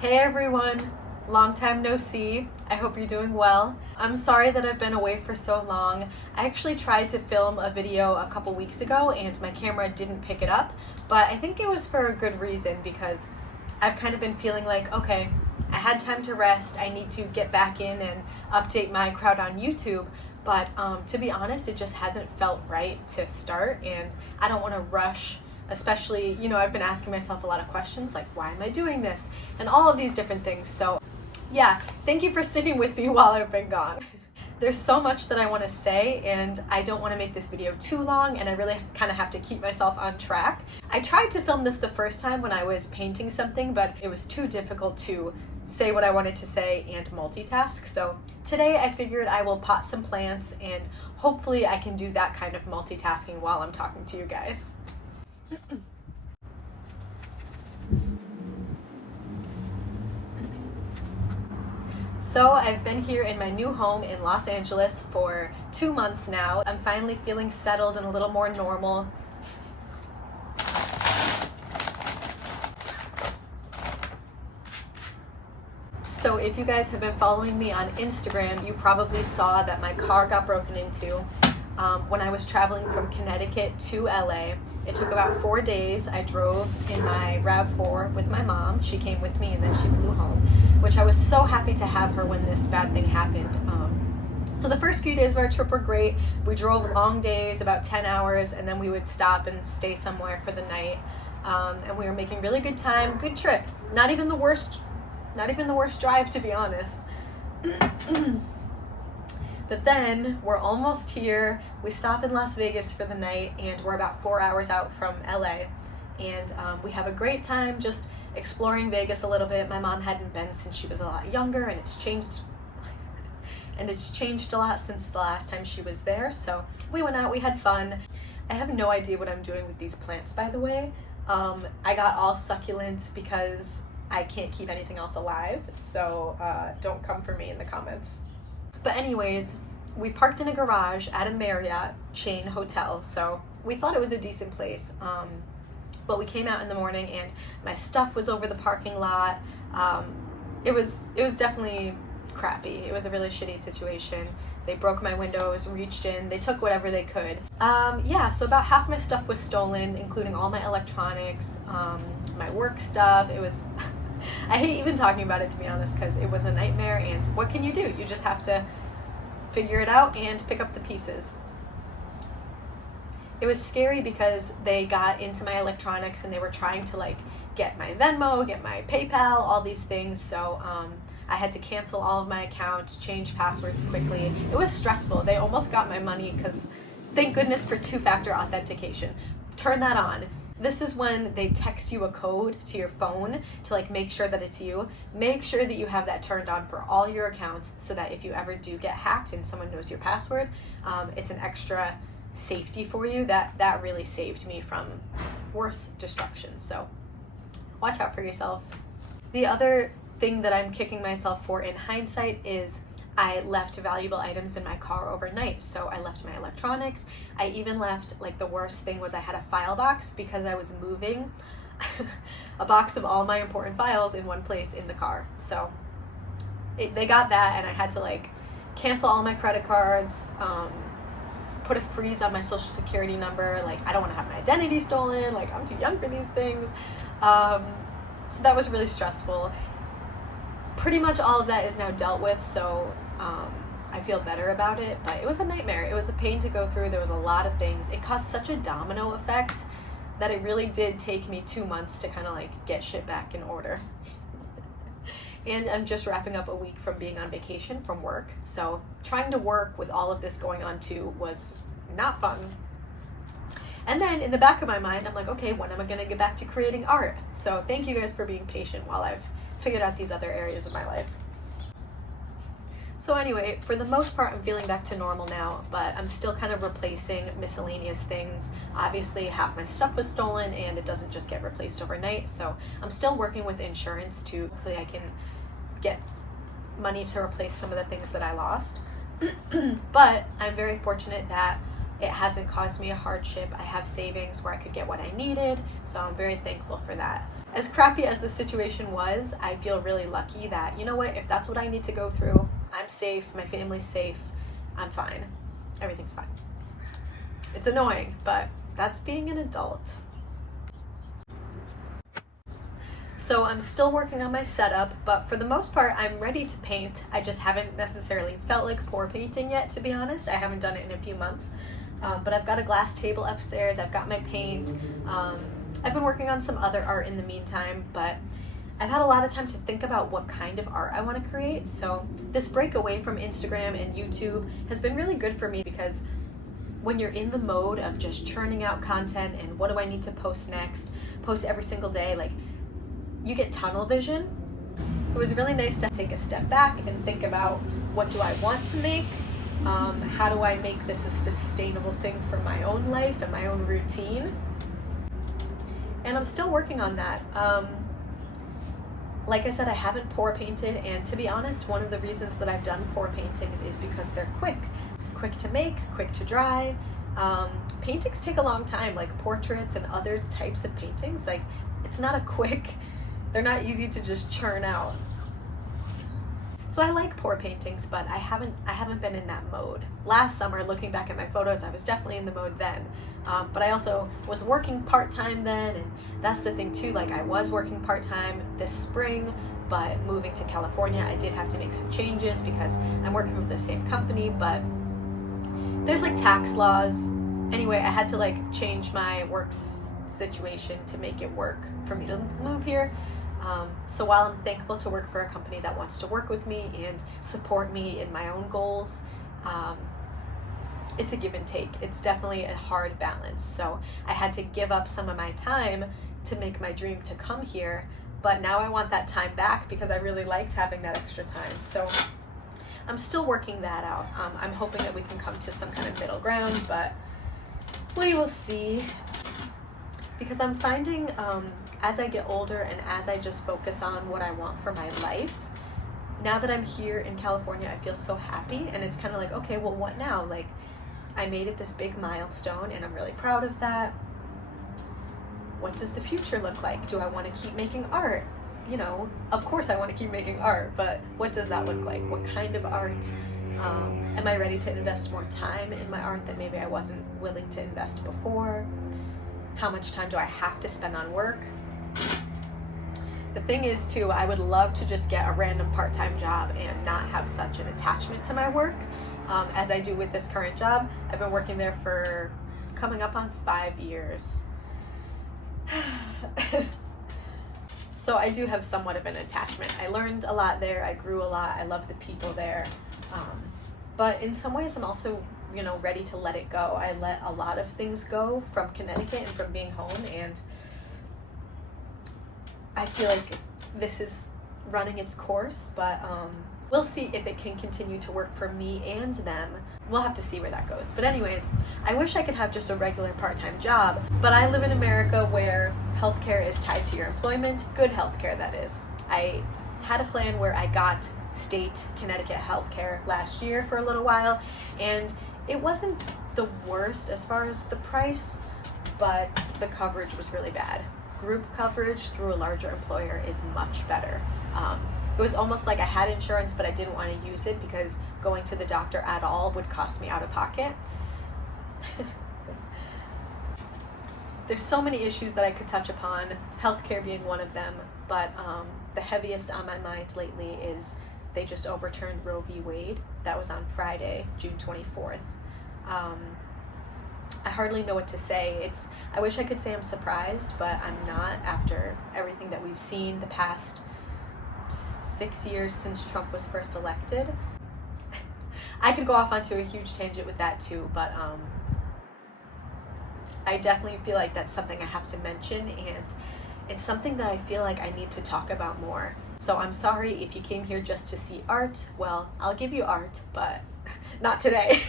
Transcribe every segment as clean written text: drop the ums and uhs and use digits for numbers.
Hey everyone, long time no see. I hope you're doing well. I'm sorry that I've been away for so long. I actually tried to film a video a couple weeks ago and my camera didn't pick it up, but I think it was for a good reason because I've kind of been feeling like, okay, I had time to rest, I need to get back in and update my crowd on YouTube, but to be honest, it just hasn't felt right to start and I don't want to rush. Especially, I've been asking myself a lot of questions like, why am I doing this? And all of these different things. So yeah, thank you for sticking with me while I've been gone. There's so much that I want to say and I don't want to make this video too long and I really kind of have to keep myself on track. I tried to film this the first time when I was painting something, but it was too difficult to say what I wanted to say and multitask. So today I figured I will pot some plants and hopefully I can do that kind of multitasking while I'm talking to you guys. So I've been here in my new home in Los Angeles for 2 months now. I'm finally feeling settled and a little more normal. So if you guys have been following me on Instagram, you probably saw that my car got broken into when I was traveling from Connecticut to LA. It took about 4 days. I drove in my RAV4 with my mom. She came with me and then she flew home, which I was so happy to have her when this bad thing happened. So the first few days of our trip were great. We drove long days, about 10 hours, and then we would stop and stay somewhere for the night. And we were making really good time, good trip. Not even the worst drive, to be honest. But then we're almost here. We stop in Las Vegas for the night and we're about 4 hours out from LA. And we have a great time just exploring Vegas a little bit. My mom hadn't been since she was a lot younger and it's changed a lot since the last time she was there. So we went out, we had fun. I have no idea what I'm doing with these plants, by the way. I got all succulent because I can't keep anything else alive. So don't come for me in the comments. But anyways, we parked in a garage at a Marriott chain hotel, so we thought it was a decent place. But we came out in the morning and my stuff was over the parking lot. It was definitely crappy. It was a really shitty situation. They broke my windows, reached in, they took whatever they could. So about half my stuff was stolen, including all my electronics, my work stuff. It was I hate even talking about it, to be honest, because it was a nightmare, and what can you do? You just have to figure it out and pick up the pieces. It was scary because they got into my electronics and they were trying to get my Venmo, get my PayPal, all these things, so I had to cancel all of my accounts, change passwords quickly. It was stressful. They almost got my money because thank goodness for two-factor authentication. Turn that on. This is when they text you a code to your phone to make sure that it's you. Make sure that you have that turned on for all your accounts so that if you ever do get hacked and someone knows your password, it's an extra safety for you. That really saved me from worse destruction. So watch out for yourselves. The other thing that I'm kicking myself for in hindsight is I left valuable items in my car overnight. So I left my electronics. I even left, the worst thing was I had a file box because I was moving a box of all my important files in one place in the car. So they got that and I had to cancel all my credit cards, put a freeze on my social security number. I don't want to have my identity stolen. I'm too young for these things. So that was really stressful. Pretty much all of that is now dealt with, so I feel better about it, but it was a nightmare. It was a pain to go through. There was a lot of things. It caused such a domino effect that it really did take me 2 months to kind of get shit back in order. And I'm just wrapping up a week from being on vacation from work, so trying to work with all of this going on too was not fun. And then in the back of my mind, I'm like, okay, when am I going to get back to creating art? So thank you guys for being patient while I've figured out these other areas of my life. So anyway, for the most part, I'm feeling back to normal now, but I'm still kind of replacing miscellaneous things. Obviously, half my stuff was stolen and it doesn't just get replaced overnight, so I'm still working with insurance to hopefully I can get money to replace some of the things that I lost. But I'm very fortunate that It hasn't caused me a hardship. I have savings where I could get what I needed, so I'm very thankful for that. As crappy as the situation was, I feel really lucky that, you know what, if that's what I need to go through, I'm safe, my family's safe, I'm fine. Everything's fine. It's annoying, but that's being an adult. So I'm still working on my setup, but for the most part, I'm ready to paint. I just haven't necessarily felt like pour painting yet, to be honest. I haven't done it in a few months. But I've got a glass table upstairs, I've got my paint. I've been working on some other art in the meantime, but I've had a lot of time to think about what kind of art I want to create. So this break away from Instagram and YouTube has been really good for me, because when you're in the mode of just churning out content and what do I need to post next, post every single day, like, you get tunnel vision. It was really nice to take a step back and think about, what do I want to make? How do I make this a sustainable thing for my own life and my own routine? And I'm still working on that. Like I said, I haven't pour painted, and to be honest, one of the reasons that I've done pour paintings is because they're quick to make, quick to dry. Paintings take a long time, like portraits and other types of paintings. Like, it's not a quick, they're not easy to just churn out. So I like pour paintings, but I haven't been in that mode. Last summer, looking back at my photos, I was definitely in the mode then. But I also was working part-time then, and that's the thing too, like, I was working part-time this spring, but moving to California, I did have to make some changes because I'm working with the same company, but there's like tax laws. Anyway, I had to like change my work situation to make it work for me to move here. So while I'm thankful to work for a company that wants to work with me and support me in my own goals, it's a give and take. It's definitely a hard balance. So I had to give up some of my time to make my dream to come here, but now I want that time back because I really liked having that extra time. So I'm still working that out. I'm hoping that we can come to some kind of middle ground, but we will see. Because I'm finding as I get older and as I just focus on what I want for my life, now that I'm here in California, I feel so happy, and it's kind of like, okay, well, what now? Like, I made it this big milestone and I'm really proud of that. What does the future look like? Do I want to keep making art? You know, of course I want to keep making art, but what does that look like? What kind of art? Am I ready to invest more time in my art that maybe I wasn't willing to invest before? How much time do I have to spend on work? The thing is too, I would love to just get a random part-time job and not have such an attachment to my work as I do with this current job. I've been working there for coming up on 5 years. So I do have somewhat of an attachment. I learned a lot there, I grew a lot, I love the people there. But in some ways I'm also, you know, ready to let it go. I let a lot of things go from Connecticut and from being home, and I feel like this is running its course, but we'll see if it can continue to work for me and them. We'll have to see where that goes. But anyways, I wish I could have just a regular part-time job, but I live in America where healthcare is tied to your employment, good healthcare that is. I had a plan where I got state Connecticut healthcare last year for a little while, and it wasn't the worst as far as the price, but the coverage was really bad. Group coverage through a larger employer is much better. It was almost like I had insurance, but I didn't want to use it because going to the doctor at all would cost me out of pocket. There's so many issues that I could touch upon, healthcare being one of them, but the heaviest on my mind lately is they just overturned Roe v. Wade. That was on Friday, June 24th. I hardly know what to say. I wish I could say I'm surprised, but I'm not after everything that we've seen the past 6 years since Trump was first elected. I could go off onto a huge tangent with that too, but I definitely feel like that's something I have to mention, and it's something that I feel like I need to talk about more. So I'm sorry if you came here just to see art. Well, I'll give you art, but not today.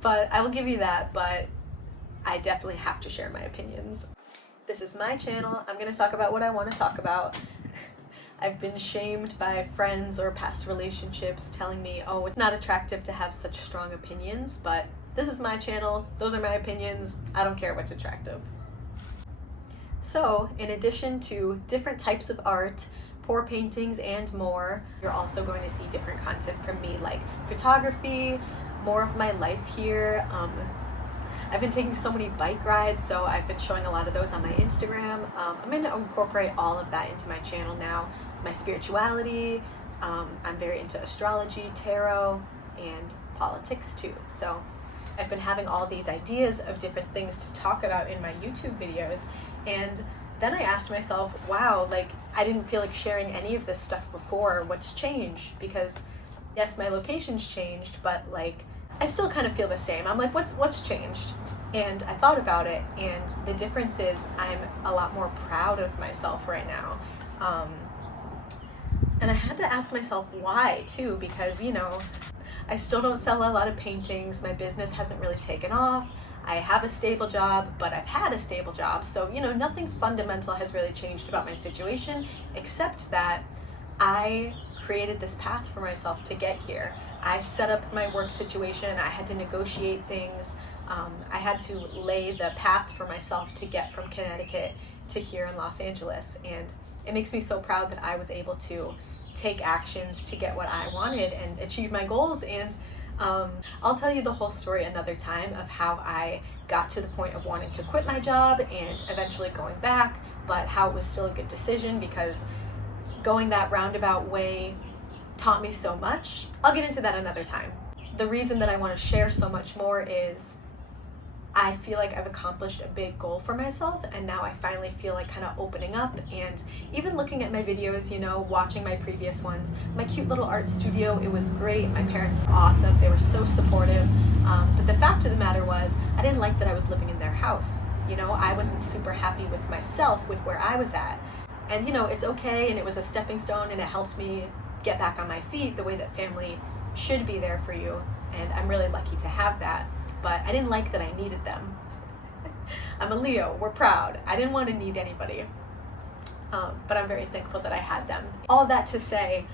But I will give you that, but I definitely have to share my opinions. This is my channel. I'm going to talk about what I want to talk about. I've been shamed by friends or past relationships telling me, oh, it's not attractive to have such strong opinions, but This is my channel, those are my opinions, I don't care what's attractive. So, in addition to different types of art, pour paintings, and more, you're also going to see different content from me, like photography, more of my life here. I've been taking so many bike rides, so I've been showing a lot of those on my Instagram. I'm going to incorporate all of that into my channel now. My spirituality, I'm very into astrology, tarot, and politics too. So I've been having all these ideas of different things to talk about in my YouTube videos, and then I asked myself, wow, like I didn't feel like sharing any of this stuff before. What's changed? Because yes, my location's changed, but like I still kind of feel the same. I'm like, what's changed? And I thought about it, and the difference is I'm a lot more proud of myself right now. And I had to ask myself why too, because you know, I still don't sell a lot of paintings. My business hasn't really taken off. I have a stable job, but I've had a stable job. So, you know, nothing fundamental has really changed about my situation, except that I created this path for myself to get here. I set up my work situation. I had to negotiate things. I had to lay the path for myself to get from Connecticut to here in Los Angeles. And it makes me so proud that I was able to take actions to get what I wanted and achieve my goals. And I'll tell you the whole story another time of how I got to the point of wanting to quit my job and eventually going back, but how it was still a good decision because going that roundabout way taught me so much. I'll get into that another time. The reason that I want to share so much more is I feel like I've accomplished a big goal for myself, and now I finally feel like kind of opening up. And even looking at my videos, you know, watching my previous ones, my cute little art studio, it was great. My parents, awesome. They were so supportive. But the fact of the matter was, I didn't like that I was living in their house. You know, I wasn't super happy with myself, with where I was at. And, you know, it's okay, and it was a stepping stone, and it helped me get back on my feet the way that family should be there for you. And I'm really lucky to have that. But I didn't like that I needed them. I'm a Leo, we're proud. I didn't want to need anybody. But I'm very thankful that I had them. All that to say,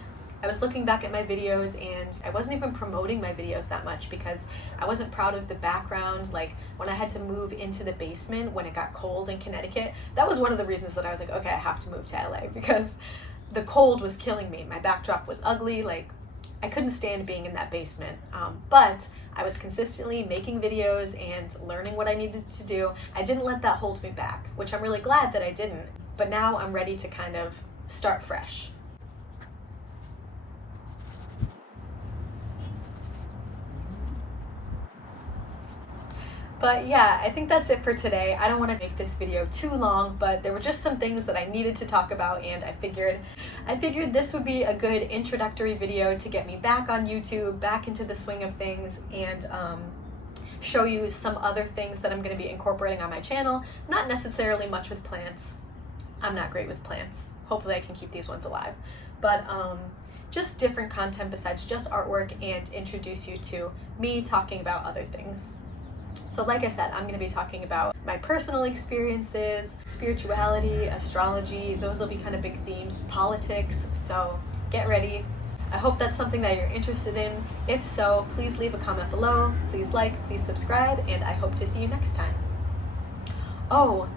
I was looking back at my videos and I wasn't even promoting my videos that much because I wasn't proud of the background. Like when I had to move into the basement when it got cold in Connecticut, that was one of the reasons that I was like, okay, I have to move to LA because the cold was killing me. My backdrop was ugly, like I couldn't stand being in that basement. But I was consistently making videos and learning what I needed to do. I didn't let that hold me back, which I'm really glad that I didn't. But now I'm ready to kind of start fresh. But yeah, I think that's it for today. I don't want to make this video too long, but there were just some things that I needed to talk about, and I figured this would be a good introductory video to get me back on YouTube, back into the swing of things, and show you some other things that I'm going to be incorporating on my channel. Not necessarily much with plants. I'm not great with plants. Hopefully I can keep these ones alive. But just different content besides just artwork, and introduce you to me talking about other things. So like I said, I'm going to be talking about my personal experiences, spirituality, astrology. Those will be kind of big themes, politics. So get ready. I hope that's something that you're interested in. If so, please leave a comment below. Please like, please subscribe, and I hope to see you next time. Oh,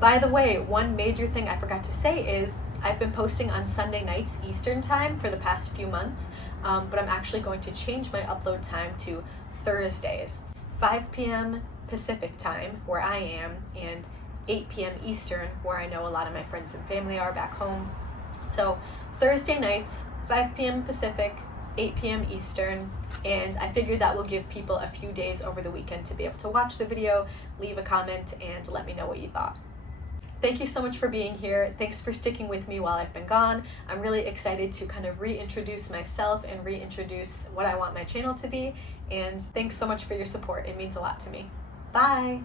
by the way, one major thing I forgot to say is I've been posting on Sunday nights Eastern time for the past few months, but I'm actually going to change my upload time to Thursdays. 5 p.m. Pacific time, where I am, and 8 p.m. Eastern, where I know a lot of my friends and family are back home. So Thursday nights, 5 p.m. Pacific, 8 p.m. Eastern, and I figured that will give people a few days over the weekend to be able to watch the video, leave a comment, and let me know what you thought. Thank you so much for being here. Thanks for sticking with me while I've been gone. I'm really excited to kind of reintroduce myself and reintroduce what I want my channel to be. And thanks so much for your support. It means a lot to me. Bye.